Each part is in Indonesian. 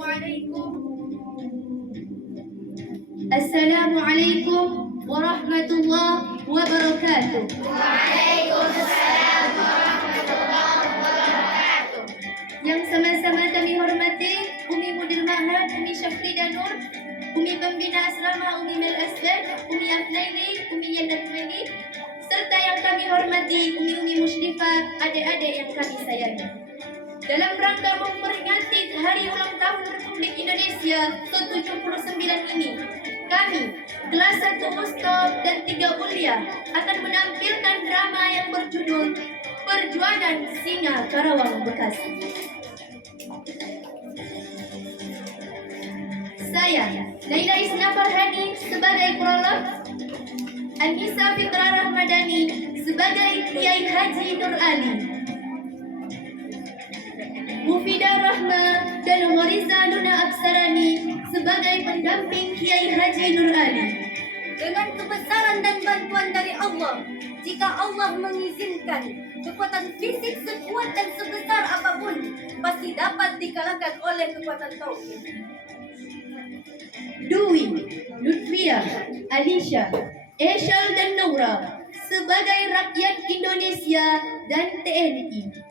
Assalamualaikum warahmatullahi wabarakatuh. Yang sama-sama kami hormati Umi Mudir Ma'had, Umi Syafrida Nur, Umi Pembina Asrama, Umi Mel Aslan, Umi Afnaini, Umi Yanatmani, serta yang kami hormati Umi Musyrifah, adik-adik yang kami sayangi. Dalam rangka memperingati Hari Ulang Tahun Republik Indonesia ke-79 ini, kami, kelas 1 Ustaz dan 3 Ulia akan menampilkan drama yang berjudul Perjuangan Singa Karawang Bekasi. Saya, Laila Isna Farhani sebagai prolog, Anissa Fitra Rahmadani sebagai Kiai Haji Nur Ali, Mufidah Rahma dan Wariza Luna Aksarani sebagai pendamping Kiai Haji Nur Ali. Dengan kebesaran dan bantuan dari Allah, jika Allah mengizinkan, kekuatan fisik sekuat dan sebesar apapun pasti dapat dikalahkan oleh kekuatan tauhid. Dwi, Lutfia, Alisha, Eshal dan Naura sebagai rakyat Indonesia dan TNI.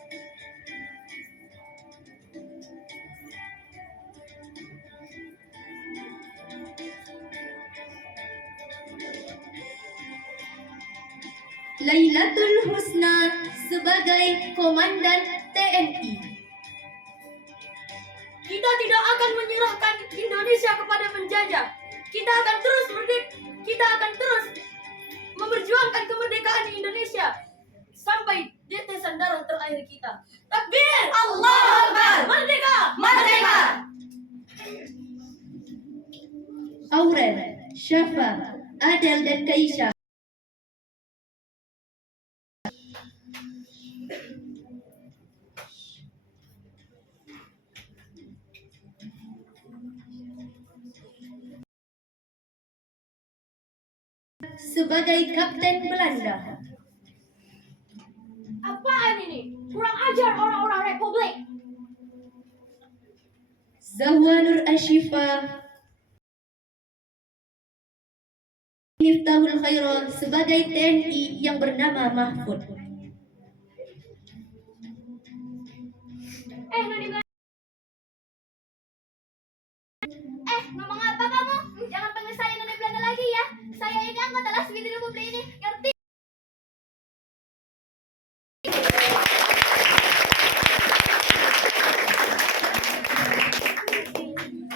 Lailatul Husna sebagai Komandan TNI. Kita tidak akan menyerahkan Indonesia kepada penjajah. Kita akan terus memperjuangkan kemerdekaan Indonesia sampai tetesan darah terakhir kita. Takbir! Allahu Akbar! Merdeka! Merdeka! Aurel, Syafa, Adel dan Kaisha sebagai Kapten Belanda. Apaan ini? Kurang ajar orang-orang Republik. Zahwa Nur Ashifa, Miftahul Khairat sebagai TNI yang bernama Mahfud. Ngomong apa kamu? Jangan panggil saya Noni Belanda lagi ya. Saya ini anggota Lasmi di Republik ini. Ngerti?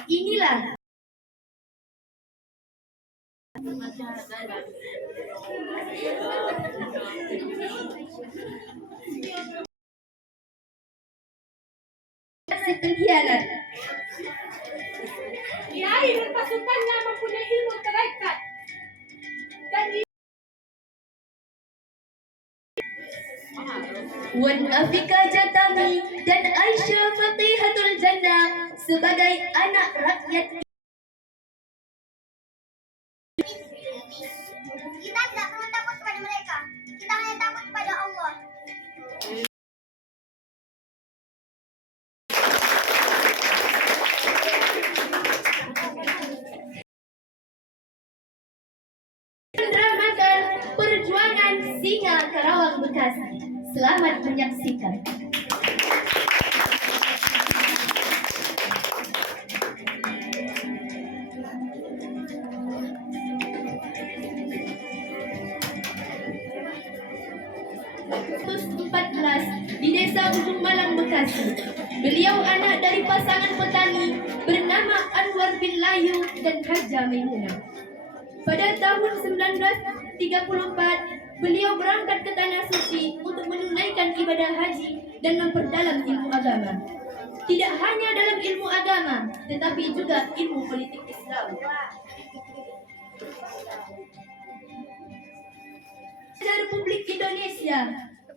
Inilah si pengkhianat. Kiai dan pasukannya mempunyai ilmu terdekat. Dan Wan Afika Jatami dan Aisyah Fatihatul Jannah sebagai anak rakyat. kita tidak perlu takut kepada mereka. Kita hanya takut kepada Allah. Mendramakan Perjuangan Singa Karawang Bekasi. Selamat menyaksikan. Di Desa Ujung Malang, Bekasi. Beliau anak dari pasangan petani bernama Anwar bin Layu dan Haja Maimunah. Pada tahun 1934, beliau berangkat ke Tanah Suci untuk menunaikan ibadah haji dan memperdalam ilmu agama. Tidak hanya dalam ilmu agama, tetapi juga ilmu politik Islam. Republik Indonesia,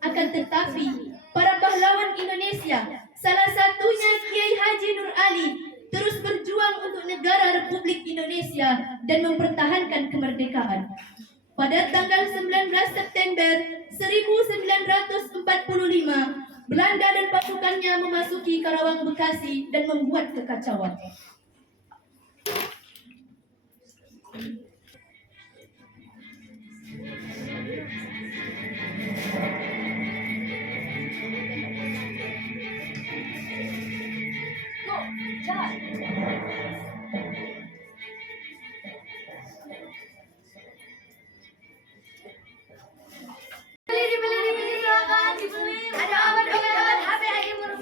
akan tetapi para pahlawan Indonesia, salah satunya Kiai Haji Nur Ali, terus berjuang untuk negara Republik Indonesia dan mempertahankan kemerdekaan. Pada tanggal 19 September 1945, Belanda dan pasukannya memasuki Karawang Bekasi dan membuat kekacauan. Dibeli silakan dibeli. Ada obat HP lagi murah.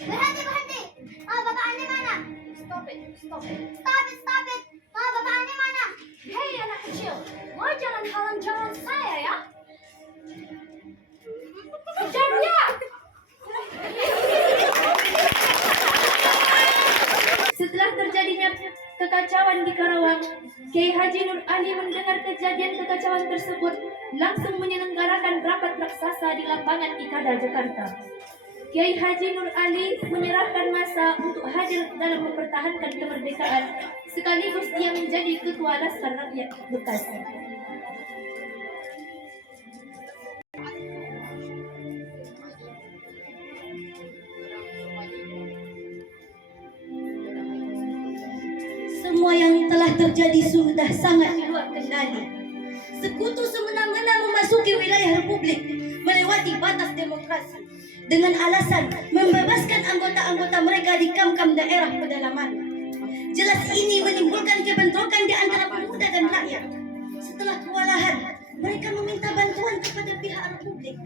Berhenti. Bapak Anda mana? Stop it. Stop it. Bapak Anda mana? Hei anak kecil, mau jangan halang jalan saya ya? Kejar dia! Setelah terjadinya kekacauan di Karawang, Kiai Haji Nur Ali mendengar kejadian kekacauan tersebut langsung menyelenggarakan rapat raksasa di lapangan Ikada, Jakarta. Kiai Haji Nur Ali menyerahkan masa untuk hadir dalam mempertahankan kemerdekaan, sekaligus dia menjadi Ketua Laskar Rakyat Bekasi. Semua yang telah terjadi sudah sangat di luar kendali. Sekutu semena-mena memasuki wilayah Republik, melewati batas demokrasi, dengan alasan membebaskan anggota-anggota mereka di kam-kam daerah pedalaman. Jelas ini menimbulkan kebentrokan di antara pemuda dan rakyat. Setelah kewalahan, mereka meminta bantuan kepada pihak Republik.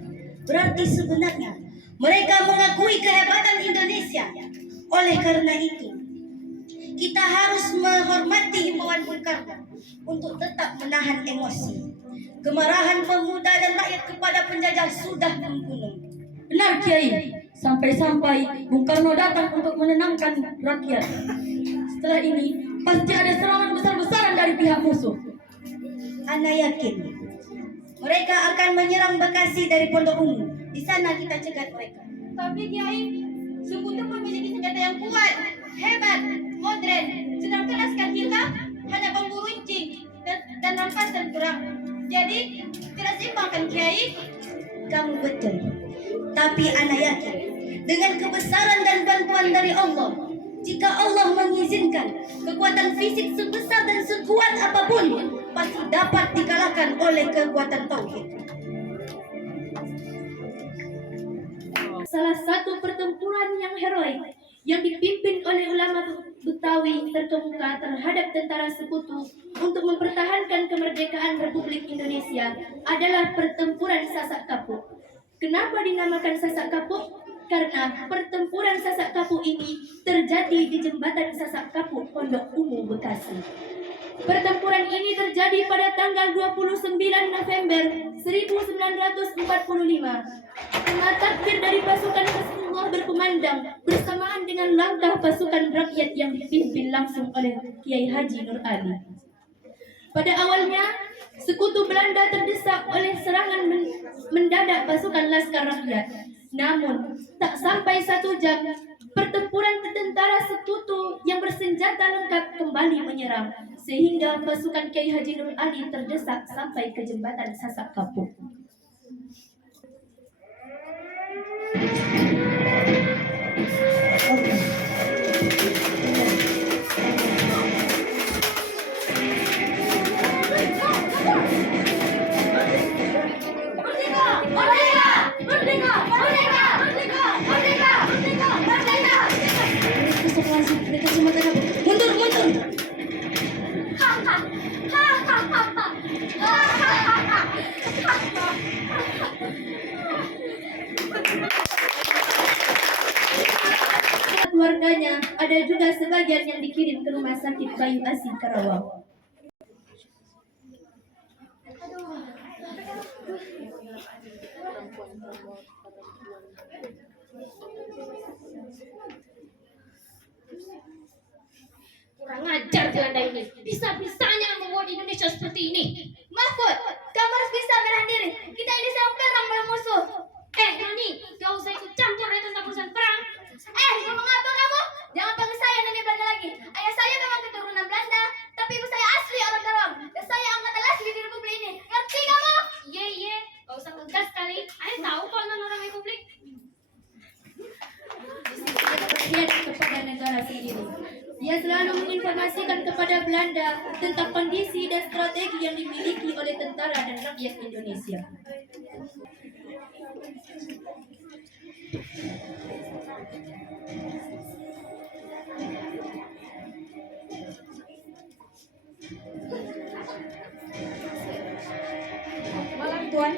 Berarti sebenarnya mereka mengakui kehebatan Indonesia. Oleh karena itu, kita harus menghormati himbauan Bung Karno untuk tetap menahan emosi. Kemarahan pemuda dan rakyat kepada penjajah sudah membunuh. Benar Kiai, sampai-sampai Bung Karno datang untuk menenangkan rakyat. Setelah ini pasti ada serangan besar-besaran dari pihak musuh. Ana yakin mereka akan menyerang Bekasi dari Pondok Ungu. Di sana kita cegat mereka. Tapi Kiai, sekutu memiliki senjata yang kuat, hebat, modern. Sedangkan laskar kita hanya bambu runcing dan rampasan perang. Jadi tidak seimbang kan Kiai? Kamu betul. Tapi ana yakin dengan kebesaran dan bantuan dari Allah, jika Allah mengizinkan, kekuatan fisik sebesar dan sekuat apapun pasti dapat dikalahkan oleh kekuatan tauhid. Salah satu pertempuran yang heroik yang dipimpin oleh ulama Betawi terkemuka terhadap tentara sekutu untuk mempertahankan kemerdekaan Republik Indonesia adalah pertempuran Sasak Kapuk. Kenapa dinamakan Sasak Kapuk? karena pertempuran Sasak Kapuk ini terjadi di jembatan Sasak Kapuk, Pondok Ungu, Bekasi. Pertempuran ini terjadi pada tanggal 29 November 1945. Tengah takbir dari pasukan Hizbullah berkumandang bersamaan dengan langkah pasukan rakyat yang dipimpin langsung oleh Kiai Haji Nur Ali. Pada awalnya, sekutu Belanda terdesak oleh serangan mendadak pasukan Laskar Rakyat. Namun, tak sampai 1 jam, pertempuran tentara sekutu yang bersenjata lengkap kembali menyerang, sehingga pasukan Kiai Haji Nur Ali terdesak sampai ke jembatan Sasak Kapuk. Keluarganya ada juga sebagian yang dikirim ke Rumah Sakit Bayu Asih Karawang. Kurang ajar Belanda ini, bisa-bisanya membuat Indonesia seperti ini. Mahfud, kamu harus bisa bela diri. Kita ini sedang perang melawan musuh. Nani, gak usah ikut campur ya tentang urusan perang. Ngomong apa kamu? Jangan panggil saya Nani Belanda lagi. Ayah saya memang keturunan Belanda, tapi ibu saya asli orang Karawang. Dan saya angkatan asli di Republik ini. Ngerti kamu? Iya, gak usah ngegas kali. Ayah tahu kalau non orang Republik. Dia kepada negara sendiri. Dia selalu menginformasikan kepada Belanda tentang kondisi dan strategi yang dimiliki oleh tentara dan rakyat Indonesia. Malam Tuan,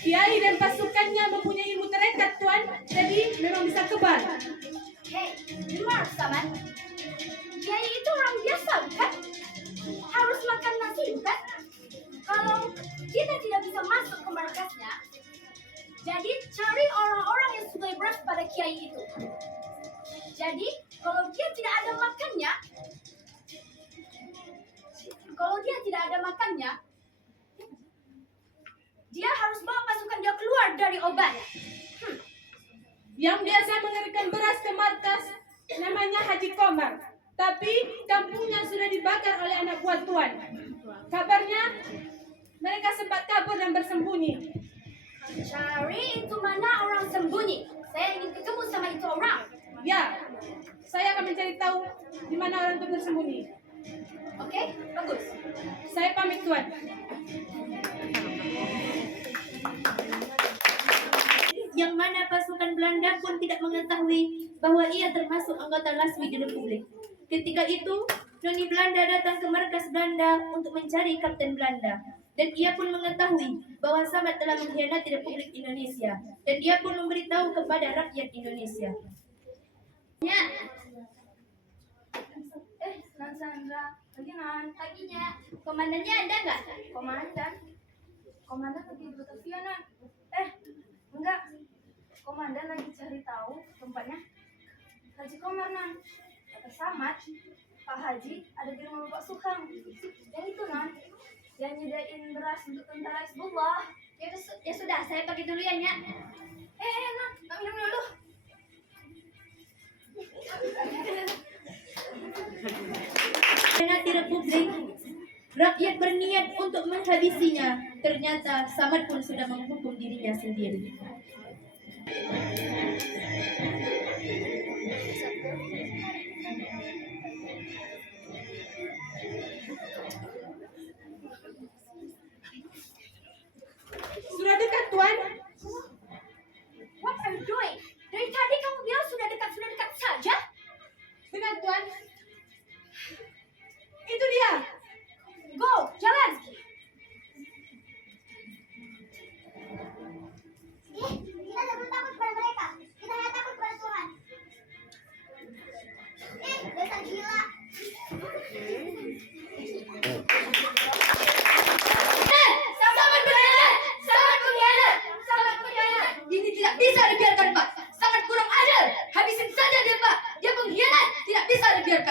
Kiai dan pasukannya mempunyai ilmu terekat Tuan, jadi memang bisa kebal. Hei, dengar Saman. Kiai itu orang biasa bukan? Harus makan nasi bukan? Kalau kita tidak bisa masuk ke markasnya, jadi cari orang-orang yang suka beras pada Kiai itu. Jadi kalau dia tidak ada makannya, dia harus bawa pasukan dia keluar dari obat. Yang biasa mengerikan beras ke markas namanya Haji Komar. Tapi kampungnya sudah dibakar oleh anak buah Tuan. Kabarnya mereka sempat kabur dan bersembunyi. Cari itu mana orang sembunyi. Saya ingin ketemu sama itu orang. Ya, saya akan mencari tahu di mana orang itu bersembunyi. Oke, bagus. Saya pamit Tuan. Yang mana pasukan Belanda pun tidak mengetahui bahwa ia termasuk anggota Laswi di Republik. Ketika itu, Noni Belanda datang ke markas Belanda untuk mencari Kapten Belanda. Dan ia pun mengetahui bahwa Samad telah mengkhianati Republik Indonesia. Dan dia pun memberitahu kepada rakyat Indonesia. Ya. Nan Sandra, paginya. Komandannya ada nggak? Komandan lagi di Batavia, Nan. Enggak. Komandan lagi cari tahu tempatnya Haji Komar, Nan. Kata Samad, Pak Haji ada di rumah Pak Sukang. Yang itu, Nan. Yang nyediain beras untuk tentara Hizbullah. Ya sudah, saya pergi dulu ya, Nya. Nan, tak minum dulu. Mengkhianati Republik, rakyat berniat untuk menghabisinya. Ternyata Samad pun sudah menghukum dirinya sendiri. Sudah dekat Tuan. What are you doing? Dari tadi kamu bilang sudah dekat saja. Dekat Tuan. Itu dia. Go, jalan.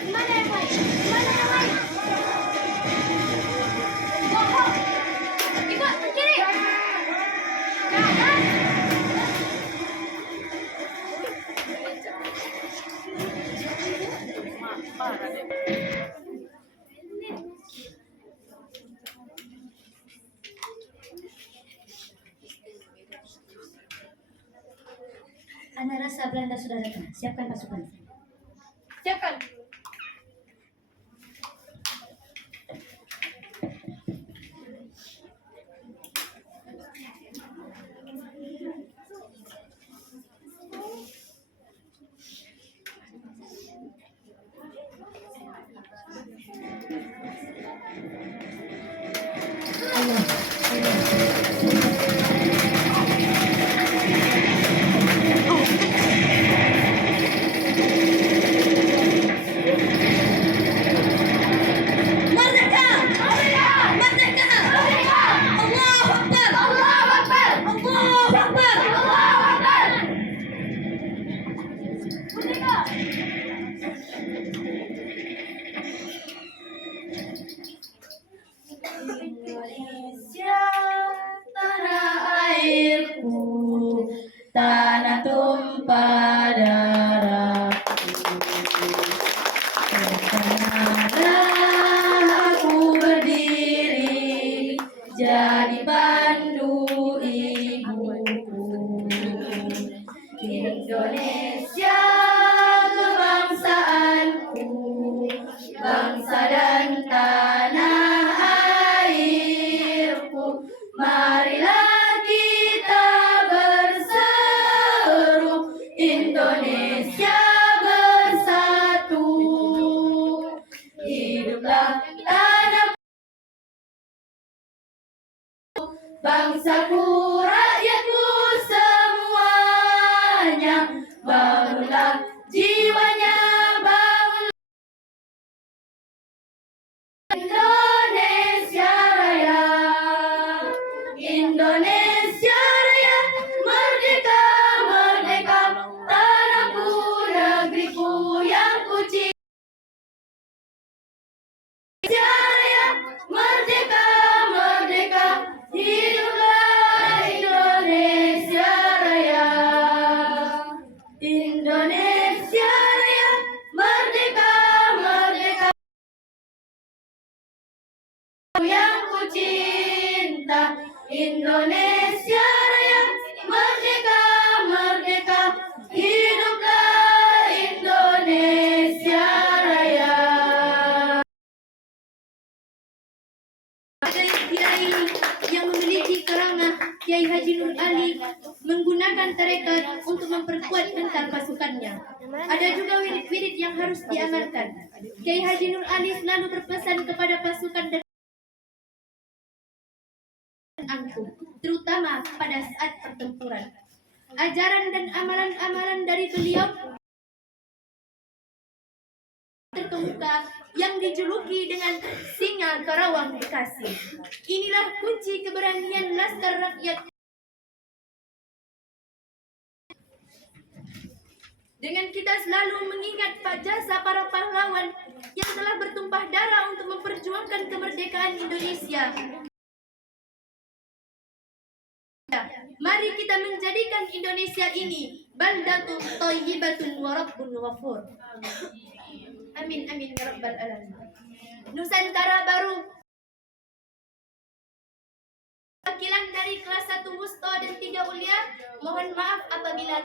Gimana yang lain? Gimana yang lain? Bohong. Ikut ke kiri. Kanan. Ana rasa Belanda sudah datang. Siapkan pasukan. Siapkan. Merdeka! Merdeka! Allahu Akbar! Allahu Akbar! Allahu Akbar! Allahu Akbar! Merdeka! Indonesia, tanah airku, tanah tumpah darahku. Tanahlah aku berdiri, jadi pandu ibuku. Indonesia kebangsaanku, bangsa dan tanah airku. Marilah kita berseru, Indonesia bersatu. Hiduplah tanah bangsaku, rakyatku semuanya. Bangunlah jiwanya, bangunlah Indonesia Raya. Indonesia Raya, merdeka, merdeka, tanahku, negeriku yang ku cinta. Indonesia Raya, merdeka, merdeka, hiduplah Indonesia Raya. Indonesia Raya, merdeka, merdeka, yang ku cinta. Indonesia Raya, merdeka, merdeka, hiduplah Indonesia Raya. Kiai yang memiliki karamah, Kiai Haji Nur Ali, menggunakan tarekat untuk memperkuat mental pasukannya. Ada juga wirid-wirid yang harus diamalkan. Kiai Haji Nur Ali selalu berpesan kepada pasukan dan angkuh, terutama pada saat pertempuran. Ajaran dan amalan-amalan dari beliau terkemuka yang dijuluki dengan Singa Karawang Bekasi. Inilah kunci keberanian Laskar Rakyat. Dengan kita selalu mengingat jasa para pahlawan yang telah bertumpah darah untuk memperjuangkan kemerdekaan Indonesia. Mari kita menjadikan Indonesia ini baldatun thayyibatun wa rabbun ghafur. Amin amin ya rabbal alamin. Nusantara baru. Wakilan dari kelas 1 Wusta dan 3 Ulia, mohon maaf apabila